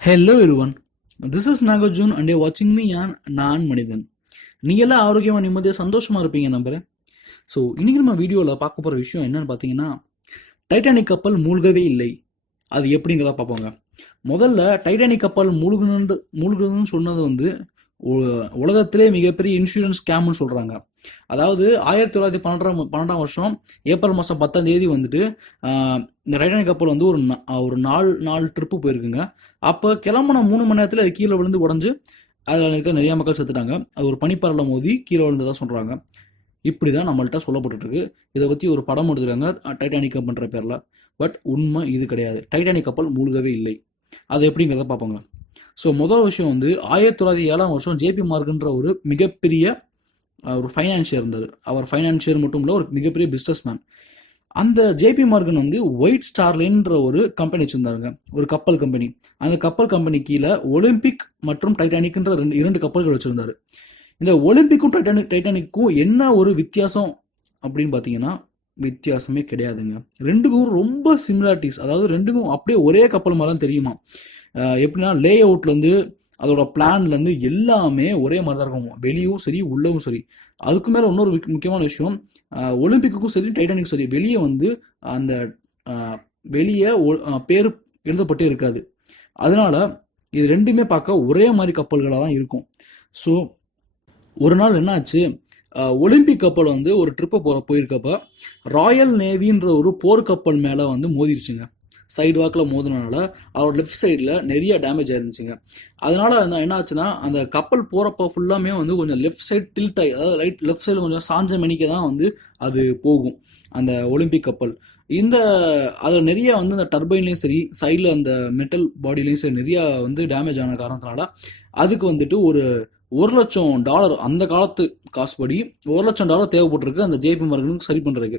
Hello everyone, this is Nagarjun and you're watching me on நான் மனிதன். நீங்கள் எல்லாம் ஆரோக்கியமாக நிம்மதியாக சந்தோஷமாக இருப்பீங்க நம்புகிறேன். ஸோ இன்றைக்கி நம்ம வீடியோவில் பார்க்க போகிற விஷயம் என்னன்னு பார்த்தீங்கன்னா, டைட்டானிக் கப்பல் மூழ்கவே இல்லை, அது எப்படிங்கிறத பார்ப்போங்க. முதல்ல டைட்டானிக் கப்பல் மூழ்குதுன்னு சொன்னது வந்து உலகத்திலே மிகப்பெரிய இன்சூரன்ஸ் ஸ்கேம்னு சொல்கிறாங்க. அதாவது 1912 வருஷம் ஏப்ரல் மாதம் 10 வந்துட்டு இந்த டைட்டானிக் கப்பல் வந்து ஒரு நாலு ட்ரிப்பு போயிருக்குங்க. அப்போ கிளம்புன 3 மணி நேரத்தில் அது கீழே விழுந்து உடஞ்சி அதில் இருக்க நிறைய மக்கள் செத்துட்டாங்க. அது ஒரு பனிப்பரல மோதி கீழே விழுந்ததாக சொல்கிறாங்க. இப்படி தான் நம்மள்கிட்ட சொல்லப்பட்டுருக்கு. இதை பற்றி ஒரு படம் எடுத்துருக்காங்க டைட்டானிக் கப்பல்ன்ற பேரில். பட் உண்மை இது கிடையாது, டைட்டானிக் கப்பல் மூழ்கவே இல்லை. அது எப்படிங்கிறத பார்ப்போங்க. ஸோ முதல் விஷயம் வந்து 1907 வருஷம் ஜேபி மார்கன்ற ஒரு மிகப்பெரிய ஒரு ஃபைனான்சியர் இருந்தார். அவர் ஃபைனான்சியர் மட்டும் இல்லை, ஒரு மிகப்பெரிய பிஸ்னஸ் மேன். அந்த ஜேபி மார்கன் வந்து ஒயிட் ஸ்டார் லைன்ற ஒரு கம்பெனி வச்சுருந்தாருங்க, ஒரு கப்பல் கம்பெனி. அந்த கப்பல் கம்பெனி கீழே ஒலிம்பிக் மற்றும் டைட்டானிக்ன்ற இரண்டு கப்பல்கள் வச்சுருந்தாரு. இந்த ஒலிம்பிக்கும் டைட்டானிக்கும் என்ன ஒரு வித்தியாசம் அப்படின்னு பார்த்தீங்கன்னா, வித்தியாசமே கிடையாதுங்க. ரெண்டுக்கும் ரொம்ப சிமிலாரிட்டிஸ், அதாவது ரெண்டுக்கும் அப்படியே ஒரே கப்பல் மாதிரி தான் தெரியுமா. எப்படின்னா லே அவுட்லேருந்து அதோட பிளான்லேருந்து எல்லாமே ஒரே மாதிரி தான் இருக்கும், வெளியும் சரி உள்ளவும் சரி. அதுக்கு மேலே இன்னொரு முக்கியமான விஷயம், ஒலிம்பிக்குக்கும் சரி டைட்டானிக்கும் சரி வெளியே வந்து அந்த வெளியே பேர் எழுதப்பட்டே இருக்காது. அதனால இது ரெண்டுமே பார்க்க ஒரே மாதிரி கப்பல்களாக தான் இருக்கும். ஸோ ஒரு நாள் என்னாச்சு, ஒலிம்பிக் கப்பல் வந்து ஒரு ட்ரிப்பை போயிருக்கப்ப ராயல் நேவின்ற ஒரு போர்க்கப்பல் மேலே வந்து மோதிருச்சுங்க. சைடு வாக்கில் மோதினால அவரோட லெஃப்ட் சைடில் நிறைய டேமேஜ் ஆயிருந்துச்சுங்க. அதனால என்ன ஆச்சுன்னா, அந்த கப்பல் போகிறப்ப ஃபுல்லாமே வந்து கொஞ்சம் லெஃப்ட் சைடு டில்ட் ஆகி, அதாவது லெஃப்ட் சைடு கொஞ்சம் சாஞ்ச மணிக்க தான் வந்து அது போகும் அந்த ஒலிம்பிக் கப்பல். அதில் நிறைய வந்து அந்த டர்பைன்லேயும் சரி சைடில் அந்த மெட்டல் பாடியிலையும் சரி நிறையா வந்து டேமேஜ் ஆன காரணத்தினால அதுக்கு வந்துட்டு ஒரு $1,00,000 அந்த காலத்து காசுபடி $1,00,000 தேவைப்பட்டிருக்கு அந்த ஜேபி மார்கனுக்கு சரி பண்ணுறதுக்கு.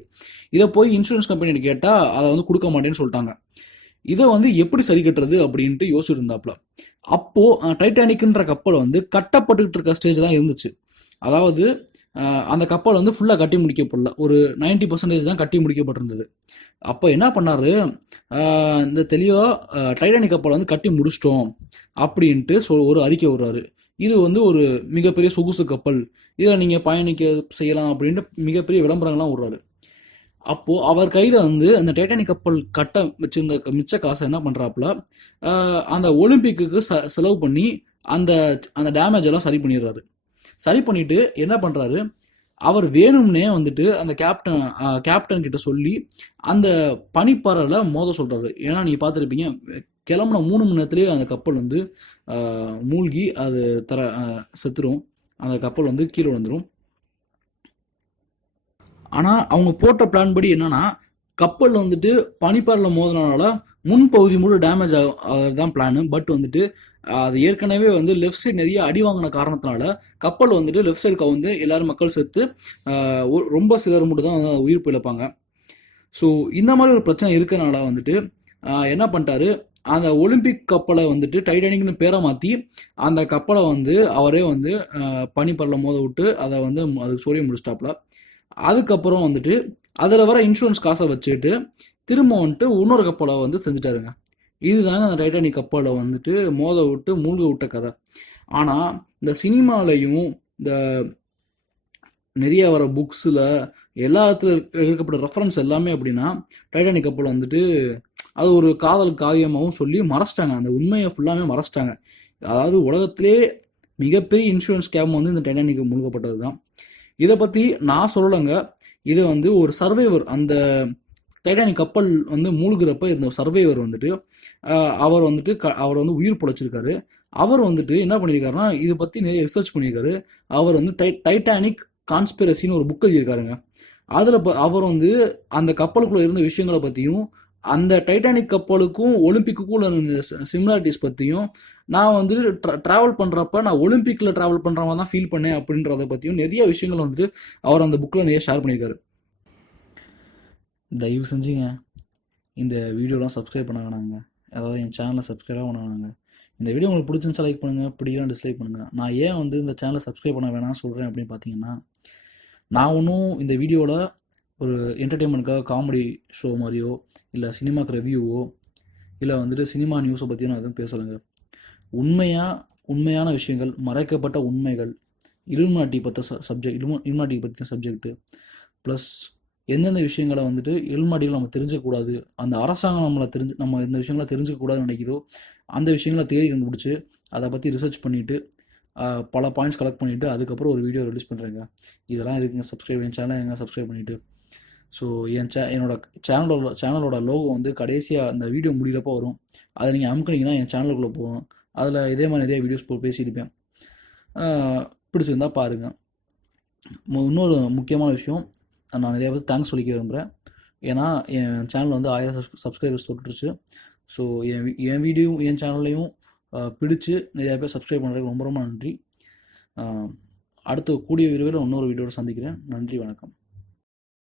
இதை போய் இன்சூரன்ஸ் கம்பெனி கேட்டால் அதை வந்து கொடுக்க மாட்டேன்னு சொல்லிட்டாங்க. இதை வந்து எப்படி சரி கட்டுறது அப்படின்ட்டு யோசிச்சுட்டு இருந்தாப்புல. அப்போது டைட்டானிக்ன்ற கப்பல் வந்து கட்டப்பட்டுக்கிட்டு இருக்க ஸ்டேஜ் தான் இருந்துச்சு. அதாவது அந்த கப்பல் வந்து ஃபுல்லாக கட்டி முடிக்கப்படல, ஒரு 90% தான் கட்டி முடிக்கப்பட்டிருந்தது. அப்போ என்ன பண்ணார், இந்த தெளிவாக டைட்டானிக் கப்பலை வந்து கட்டி முடிச்சிட்டோம் அப்படின்ட்டு ஒரு அறிக்கை விடுறாரு. இது வந்து ஒரு மிகப்பெரிய சொகுசு கப்பல், இதில் நீங்கள் பயணிக்க செய்யலாம் அப்படின்ட்டு மிகப்பெரிய விளம்பரங்கள்லாம் விடுறாரு. அப்போது அவர் கையில் வந்து அந்த டைட்டானிக் கப்பல் கட்ட வச்சிருந்த மிச்ச காசை என்ன பண்ணுறாப்புல, அந்த ஒலிம்பிக்கு செலவு பண்ணி அந்த அந்த டேமேஜ் எல்லாம் சரி பண்ணிடுறாரு. சரி பண்ணிட்டு என்ன பண்ணுறாரு, அவர் வேணும்னே வந்துட்டு அந்த கேப்டன் கிட்ட சொல்லி அந்த பனிப்பாறையில் மோத சொல்கிறாரு. ஏன்னா நீங்கள் பார்த்துருப்பீங்க, கிளம்புன 3 மணி நேரத்துலேயே அந்த கப்பல் வந்து மூழ்கி அது செத்துரும், அந்த கப்பல் வந்து கீழே வந்துடும். ஆனால் அவங்க போட்ட பிளான் படி என்னன்னா, கப்பல் வந்துட்டு பனிப்பாறையில் மோதினால முன்பகுதி முழு டேமேஜ் ஆகிறது தான் பிளானு. பட் வந்துட்டு அது ஏற்கனவே வந்து லெஃப்ட் சைடு நிறைய அடி வாங்கின காரணத்தினால கப்பல் வந்துட்டு லெஃப்ட் சைடு கவுந்து எல்லாரும் மக்கள் செத்து ரொம்ப சிலர் மட்டும் தான் உயிர் பிழைப்பாங்க. ஸோ இந்த மாதிரி ஒரு பிரச்சனை இருக்கனால வந்துட்டு என்ன பண்ணிட்டாரு, அந்த ஒலிம்பிக் கப்பலை வந்துட்டு டைட்டானிக்னு பேரை மாற்றி அந்த கப்பலை வந்து அவரே வந்து பனிப்பரில் மோத விட்டு அதை வந்து அது சொல்லி முடிச்சிட்டாப்புல. அதுக்கப்புறம் வந்துட்டு அதில் வர இன்சூரன்ஸ் காசை வச்சுட்டு திரும்ப வந்துட்டு இன்னொரு கப்பலை வந்து செஞ்சுட்டாருங்க. இதுதாங்க அந்த டைட்டானிக் கப்பலை வந்துட்டு மோத விட்டு மூழ்க விட்ட கதை. ஆனால் இந்த சினிமாலையும் இந்த நிறைய வர புக்ஸில் எல்லாத்துல எடுக்கப்பட்ட ரெஃபரன்ஸ் எல்லாமே அப்படின்னா, டைட்டானிக் கப்பல் வந்துட்டு அது ஒரு காதல் காவியமாகவும் சொல்லி மறைச்சிட்டாங்க, அந்த உண்மையை ஃபுல்லாமே மறைச்சிட்டாங்க. அதாவது உலகத்திலே மிகப்பெரிய இன்சூரன்ஸ் ஸ்கேம் வந்து இந்த டைட்டானிக் மூழ்கப்பட்டது தான். இதை பற்றி நான் சொல்லலைங்க, இது வந்து ஒரு சர்வைவர், அந்த டைட்டானிக் கப்பல் வந்து மூழ்கிறப்ப இருந்த சர்வைவர் வந்துட்டு அவர் வந்து உயிர் பிழைச்சிருக்காரு. அவர் வந்துட்டு என்ன பண்ணியிருக்காருன்னா, இதை பற்றி நிறைய ரிசர்ச் பண்ணியிருக்காரு. அவர் வந்து டைட்டானிக் கான்ஸ்பிரசின்னு ஒரு புக் எழுதியிருக்காருங்க. அதில் அவர் வந்து அந்த கப்பலுக்குள்ளே இருந்த விஷயங்களை பற்றியும் அந்த டைட்டானிக் கப்பலுக்கும் ஒலிம்பிக்குள்ள சிமிலாரிட்டிஸ் பற்றியும் நான் வந்து ட்ராவல் பண்ணுறப்ப நான் ஒலிம்பிக்கில் ட்ராவல் பண்ணுற மாதிரி தான் ஃபீல் பண்ணேன் அப்படின்றத பற்றியும் நிறைய விஷயங்கள் வந்துட்டு அவர் அந்த புக்கில் நிறைய ஷேர் பண்ணியிருக்காரு. தயவு செஞ்சுங்க இந்த வீடியோலாம் சப்ஸ்கிரைப் பண்ண வேணாங்க, அதாவது என் சேனலை சப்ஸ்கிரைபாக பண்ண வேணாங்க. இந்த வீடியோ உங்களுக்கு பிடிச்சிருந்துச்சா லைக் பண்ணுங்கள், பிடிக்கலாம் டிஸ்லைக் பண்ணுங்கள். நான் ஏன் வந்து இந்த சேனலை சப்ஸ்கிரைப் பண்ண வேணாம்னு சொல்கிறேன் அப்படின்னு பார்த்தீங்கன்னா, நான் ஒன்றும் இந்த வீடியோவில் ஒரு என்டர்டெயின்மெண்ட்காக காமெடி ஷோ மாதிரியோ இல்லை சினிமாக்கு ரிவ்யூவோ இல்லை வந்துட்டு சினிமா நியூஸை பற்றியும் நான் எதுவும் பேசலைங்க. உண்மையான விஷயங்கள், மறைக்கப்பட்ட உண்மைகள், இலுமினாட்டி இலுமினாட்டி பற்றின சப்ஜெக்ட்டு, ப்ளஸ் எந்தெந்த விஷயங்களை வந்துட்டு இலுமினாட்டிகள் நம்ம தெரிஞ்சுக்கக்கூடாது, அந்த அரசாங்கம் நம்ம இந்த விஷயங்களை தெரிஞ்சுக்கக்கூடாதுன்னு நினைக்குதோ அந்த விஷயங்களை தேடி கண்டுபிடிச்சி அதை பற்றி ரிசர்ச் பண்ணிவிட்டு பல பாயிண்ட்ஸ் கலெக்ட் பண்ணிவிட்டு அதுக்கப்புறம் ஒரு வீடியோ ரிலீஸ் பண்ணுறேங்க. இதெல்லாம் எதுக்குங்க என் சேனலை சப்ஸ்கிரைப் பண்ணிவிட்டு. ஸோ என்னோட சேனலோட லோகோ வந்து கடைசியாக அந்த வீடியோ முடிகிறப்போ வரும். அதை நீங்கள் அமுக்குனீங்கன்னா என் சேனலுக்குள்ளே போகும். அதில் இதே மாதிரி நிறைய வீடியோஸ் பேசியிருப்பேன். பிடிச்சிருந்தா பாருங்கள். இன்னொரு முக்கியமான விஷயம், நான் நிறைய பேர் தேங்க்ஸ் சொல்லிக்க விரும்புகிறேன். ஏன்னா என் சேனல் வந்து 1000 சப்ஸ்கிரைபர்ஸ் தொட்டுருச்சு. ஸோ என் வீடியோ என் சேனல்லையும் பிடிச்சு நிறையா பேர் சப்ஸ்கிரைப் பண்ணுறதுக்கு ரொம்ப ரொம்ப நன்றி. அடுத்த கூடிய விரைவில் இன்னொரு வீடியோட சந்திக்கிறேன். நன்றி, வணக்கம்.